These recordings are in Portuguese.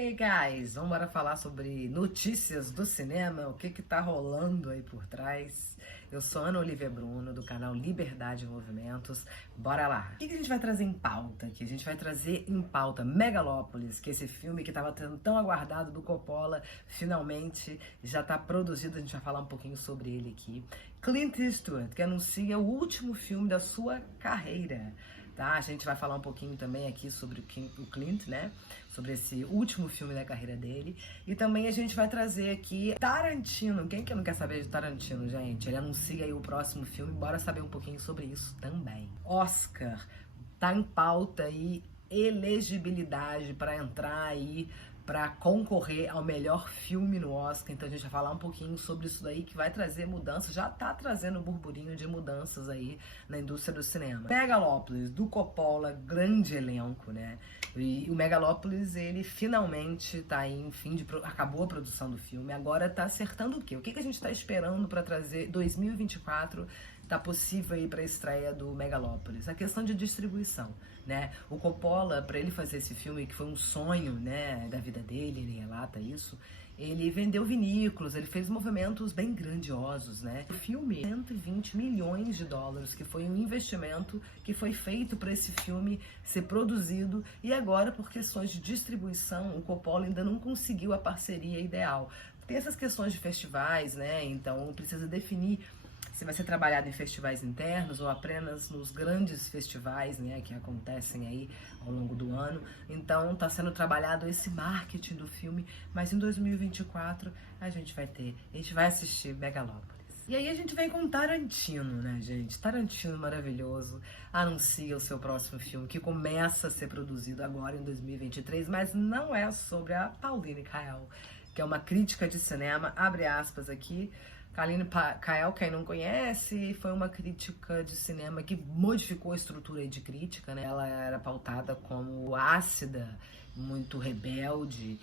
Hey guys, vamos embora falar sobre notícias do cinema, o que tá rolando aí por trás. Eu sou Ana Olivia Bruno, do canal Liberdade em Movimentos. Bora lá! O que a gente vai trazer em pauta aqui? A gente vai trazer em pauta Megalópolis, que é esse filme que estava tão aguardado do Coppola, finalmente já está produzido, a gente vai falar um pouquinho sobre ele aqui. Clint Eastwood, que anuncia o último filme da sua carreira. Tá? A gente vai falar um pouquinho também aqui sobre o Clint, né? Sobre esse último filme da carreira dele. E também a gente vai trazer aqui Tarantino. Quem que não quer saber de Tarantino, gente? Ele anuncia aí o próximo filme. Bora saber um pouquinho sobre isso também. Oscar. Tá em pauta aí elegibilidade para entrar aí, para concorrer ao melhor filme no Oscar. Então a gente vai falar um pouquinho sobre isso daí, que vai trazer mudanças, já tá trazendo burburinho de mudanças aí na indústria do cinema. Megalópolis, do Coppola, grande elenco, né? E o Megalópolis, ele finalmente tá aí, enfim, acabou a produção do filme, agora tá acertando o quê? O que a gente tá esperando para trazer 2024? Tá possível aí para a estreia do Megalópolis? A questão de distribuição, né? O Coppola, para ele fazer esse filme, que foi um sonho, né, da vida dele, ele relata isso, ele vendeu vinícolas, ele fez movimentos bem grandiosos, né? O filme, 120 milhões de dólares, que foi um investimento que foi feito para esse filme ser produzido, e agora, por questões de distribuição, o Coppola ainda não conseguiu a parceria ideal. Tem essas questões de festivais, né? Então precisa definir se vai ser trabalhado em festivais internos ou apenas nos grandes festivais, né, que acontecem aí ao longo do ano. Então está sendo trabalhado esse marketing do filme, mas em 2024 a gente vai assistir Megalópolis. E aí a gente vem com Tarantino, né, gente? Tarantino maravilhoso, anuncia o seu próximo filme, que começa a ser produzido agora em 2023, mas não é sobre a Pauline Kael, que é uma crítica de cinema, abre aspas aqui. Pauline Kael, quem não conhece, foi uma crítica de cinema que modificou a estrutura de crítica, né? Ela era pautada como ácida, muito rebelde,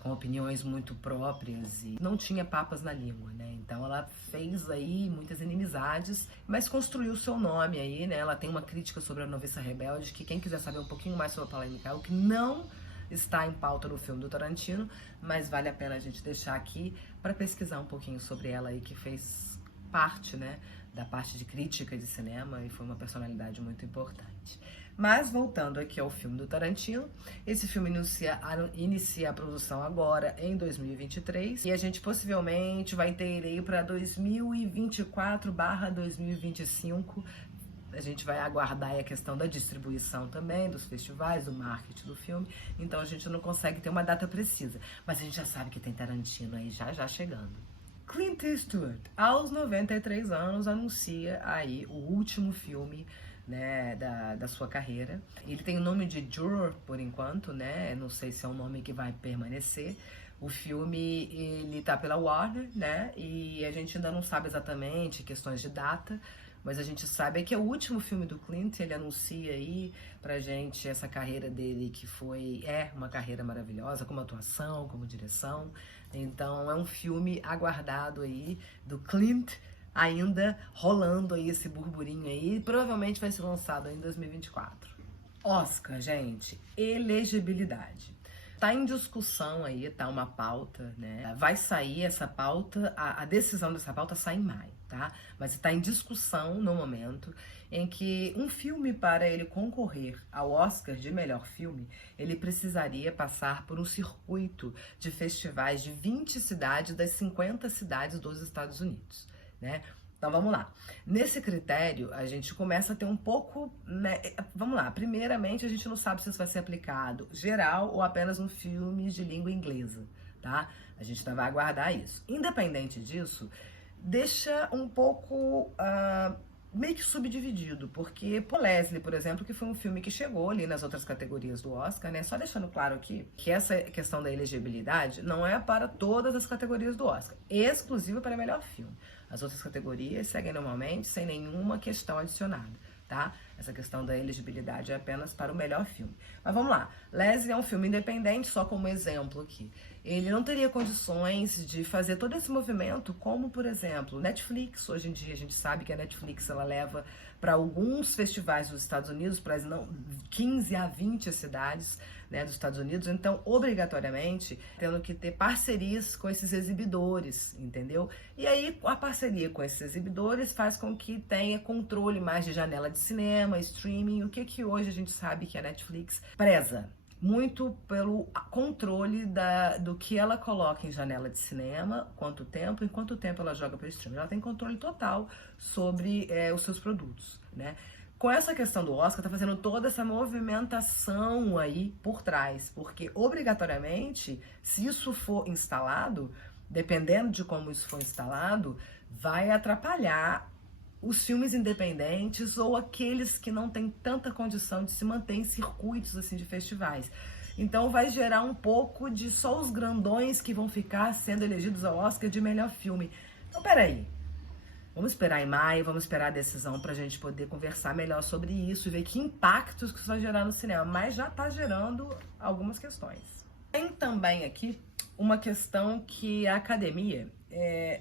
com opiniões muito próprias e não tinha papas na língua, né? Então ela fez aí muitas inimizades, mas construiu seu nome aí, né? Ela tem uma crítica sobre a Noviça Rebelde, que quem quiser saber um pouquinho mais sobre a Pauline Kael, que não está em pauta no filme do Tarantino, mas vale a pena a gente deixar aqui para pesquisar um pouquinho sobre ela aí, que fez parte, né, da parte de crítica de cinema e foi uma personalidade muito importante. Mas voltando aqui ao filme do Tarantino, esse filme inicia a produção agora em 2023 e a gente possivelmente vai ter aí para 2024/2025. A gente vai aguardar a questão da distribuição também, dos festivais, do marketing do filme. Então a gente não consegue ter uma data precisa. Mas a gente já sabe que tem Tarantino aí já chegando. Clint Eastwood, aos 93 anos, anuncia aí o último filme, né, da sua carreira. Ele tem o nome de Juror por enquanto, né? Não sei se é um nome que vai permanecer. O filme, ele tá pela Warner, né? E a gente ainda não sabe exatamente questões de data, mas a gente sabe que é o último filme do Clint. Ele anuncia aí pra gente essa carreira dele, que é uma carreira maravilhosa, como atuação, como direção. Então é um filme aguardado aí do Clint, ainda rolando aí esse burburinho aí, provavelmente vai ser lançado em 2024. Oscar, gente, elegibilidade. Tá em discussão aí, tá uma pauta, né? Vai sair essa pauta, a decisão dessa pauta sai em maio, tá? Mas está em discussão no momento em que um filme, para ele concorrer ao Oscar de melhor filme, ele precisaria passar por um circuito de festivais de 20 cidades das 50 cidades dos Estados Unidos, né? Então vamos lá. Nesse critério, a gente começa a ter um pouco, né? Vamos lá. Primeiramente, a gente não sabe se isso vai ser aplicado geral ou apenas um filme de língua inglesa, tá? A gente ainda vai aguardar isso. Independente disso, deixa um pouco meio que subdividido, porque Leslie, por exemplo, que foi um filme que chegou ali nas outras categorias do Oscar, né? Só deixando claro aqui que essa questão da elegibilidade não é para todas as categorias do Oscar, exclusiva para melhor filme. As outras categorias seguem normalmente sem nenhuma questão adicionada, tá? Essa questão da elegibilidade é apenas para o melhor filme. Mas vamos lá. Leslie é um filme independente, só como exemplo aqui. Ele não teria condições de fazer todo esse movimento, como, por exemplo, Netflix. Hoje em dia a gente sabe que a Netflix ela leva para alguns festivais dos Estados Unidos, para 15 a 20 cidades, né, dos Estados Unidos. Então, obrigatoriamente, tendo que ter parcerias com esses exibidores, entendeu? E aí, a parceria com esses exibidores faz com que tenha controle mais de janela de cinema, streaming, o que hoje a gente sabe que a Netflix preza muito pelo controle do que ela coloca em janela de cinema, em quanto tempo ela joga para o streaming. Ela tem controle total sobre os seus produtos, né? Com essa questão do Oscar, tá fazendo toda essa movimentação aí por trás, porque obrigatoriamente, se isso for instalado, dependendo de como isso for instalado, vai atrapalhar os filmes independentes ou aqueles que não têm tanta condição de se manter em circuitos assim de festivais. Então vai gerar um pouco de só os grandões que vão ficar sendo elegidos ao Oscar de melhor filme. Então peraí, vamos esperar em maio, vamos esperar a decisão pra gente poder conversar melhor sobre isso e ver que impactos que isso vai gerar no cinema, mas já tá gerando algumas questões. Tem também aqui uma questão que a academia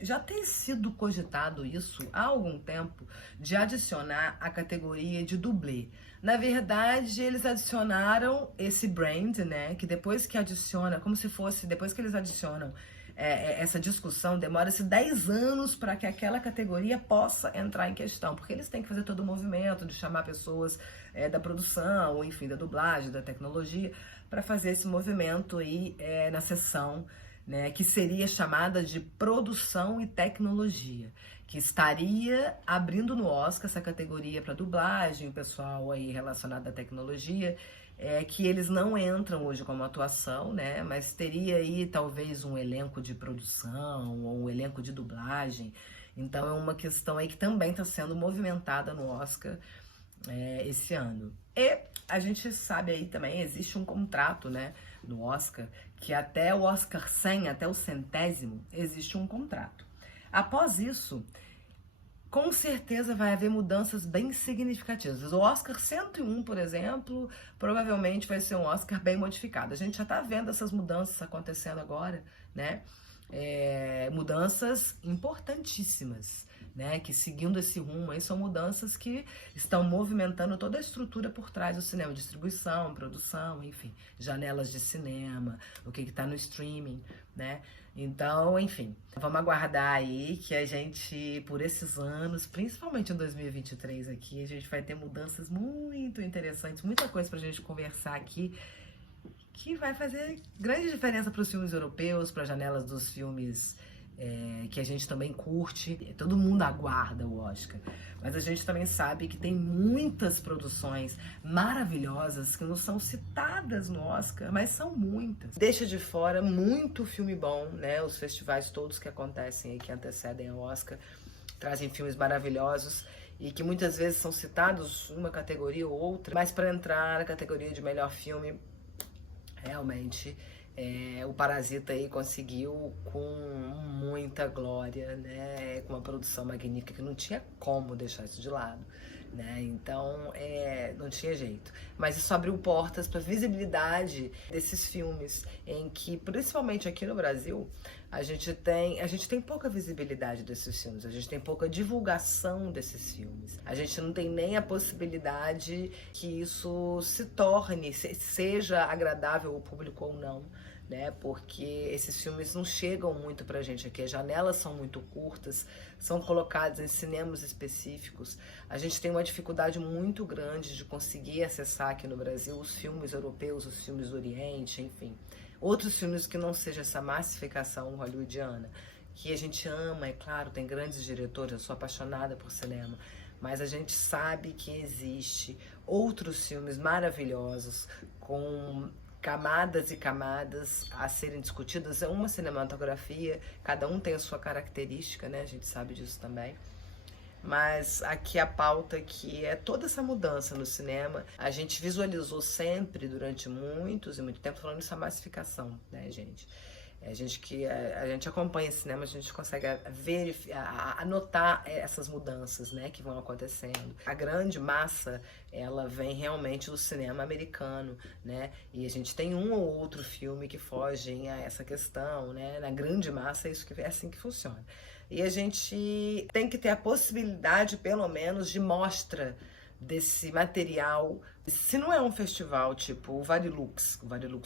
já tem sido cogitado isso há algum tempo, de adicionar a categoria de dublê. Na verdade, eles adicionaram esse brand, né? Que depois que adiciona, como se fosse, depois que eles adicionam essa discussão, demora-se 10 anos para que aquela categoria possa entrar em questão, porque eles têm que fazer todo o movimento de chamar pessoas da produção, ou enfim, da dublagem, da tecnologia, para fazer esse movimento aí na sessão, né, que seria chamada de produção e tecnologia, que estaria abrindo no Oscar essa categoria para dublagem, o pessoal aí relacionado à tecnologia, que eles não entram hoje como atuação, né, mas teria aí talvez um elenco de produção ou um elenco de dublagem. Então é uma questão aí que também está sendo movimentada no Oscar esse ano. E a gente sabe aí também, existe um contrato, né, no Oscar, que até o Oscar 100, até o 100º, existe um contrato. Após isso, com certeza vai haver mudanças bem significativas. O Oscar 101, por exemplo, provavelmente vai ser um Oscar bem modificado. A gente já está vendo essas mudanças acontecendo agora, né? Mudanças importantíssimas, né? Que seguindo esse rumo aí são mudanças que estão movimentando toda a estrutura por trás do cinema, distribuição, produção, enfim, janelas de cinema, o que está no streaming, né? Então, enfim, vamos aguardar aí que a gente, por esses anos, principalmente em 2023 aqui, a gente vai ter mudanças muito interessantes, muita coisa pra gente conversar aqui, que vai fazer grande diferença para os filmes europeus, para as janelas dos filmes que a gente também curte. Todo mundo aguarda o Oscar, mas a gente também sabe que tem muitas produções maravilhosas que não são citadas no Oscar, mas são muitas. Deixa de fora muito filme bom, né? Os festivais todos que acontecem aí, que antecedem ao Oscar, trazem filmes maravilhosos e que muitas vezes são citados em uma categoria ou outra, mas para entrar na categoria de melhor filme, realmente o Parasita aí conseguiu com muita glória, né? Com uma produção magnífica que não tinha como deixar isso de lado, né? Então não tinha jeito. Mas isso abriu portas para visibilidade desses filmes, em que, principalmente aqui no Brasil, a gente tem pouca visibilidade desses filmes, a gente tem pouca divulgação desses filmes. A gente não tem nem a possibilidade que isso se torne, seja agradável ao público ou não, né? Porque esses filmes não chegam muito pra gente aqui, as janelas são muito curtas, são colocados em cinemas específicos. A gente tem uma dificuldade muito grande de conseguir acessar aqui no Brasil os filmes europeus, os filmes do Oriente, enfim. Outros filmes que não seja essa massificação hollywoodiana, que a gente ama, é claro, tem grandes diretores, eu sou apaixonada por cinema, mas a gente sabe que existe outros filmes maravilhosos com camadas e camadas a serem discutidas. É uma cinematografia, cada um tem a sua característica, né? A gente sabe disso também. Mas aqui a pauta que é toda essa mudança no cinema, a gente visualizou sempre durante muito tempo, falando dessa massificação, né, gente? A gente acompanha cinema, a gente consegue verificar, anotar essas mudanças, né, que vão acontecendo. A grande massa, ela vem realmente do cinema americano, né, e a gente tem um ou outro filme que fogem a essa questão, né, na grande massa é assim que funciona. E a gente tem que ter a possibilidade, pelo menos, de mostra desse material. Se não é um festival tipo o Varilux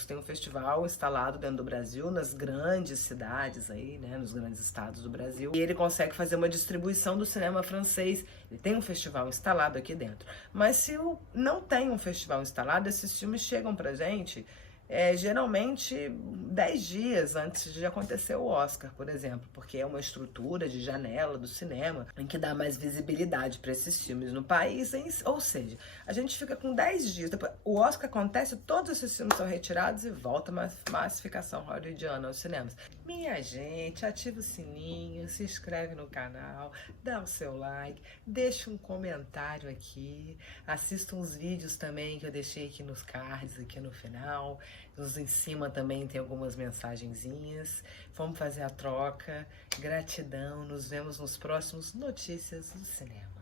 tem um festival instalado dentro do Brasil, nas grandes cidades aí, né, nos grandes estados do Brasil, e ele consegue fazer uma distribuição do cinema francês. Ele tem um festival instalado aqui dentro. Mas se não tem um festival instalado, esses filmes chegam pra gente geralmente 10 dias antes de acontecer o Oscar, por exemplo, porque é uma estrutura de janela do cinema em que dá mais visibilidade para esses filmes no país, ou seja, a gente fica com 10 dias, depois o Oscar acontece, todos esses filmes são retirados e volta a massificação hollywoodiana aos cinemas. Minha gente, ativa o sininho, se inscreve no canal, dá o seu like, deixa um comentário aqui, assista uns vídeos também que eu deixei aqui nos cards, aqui no final. Nos em cima também tem algumas mensagenzinhas. Vamos fazer a troca. Gratidão. Nos vemos nos próximos Notícias do Cinema.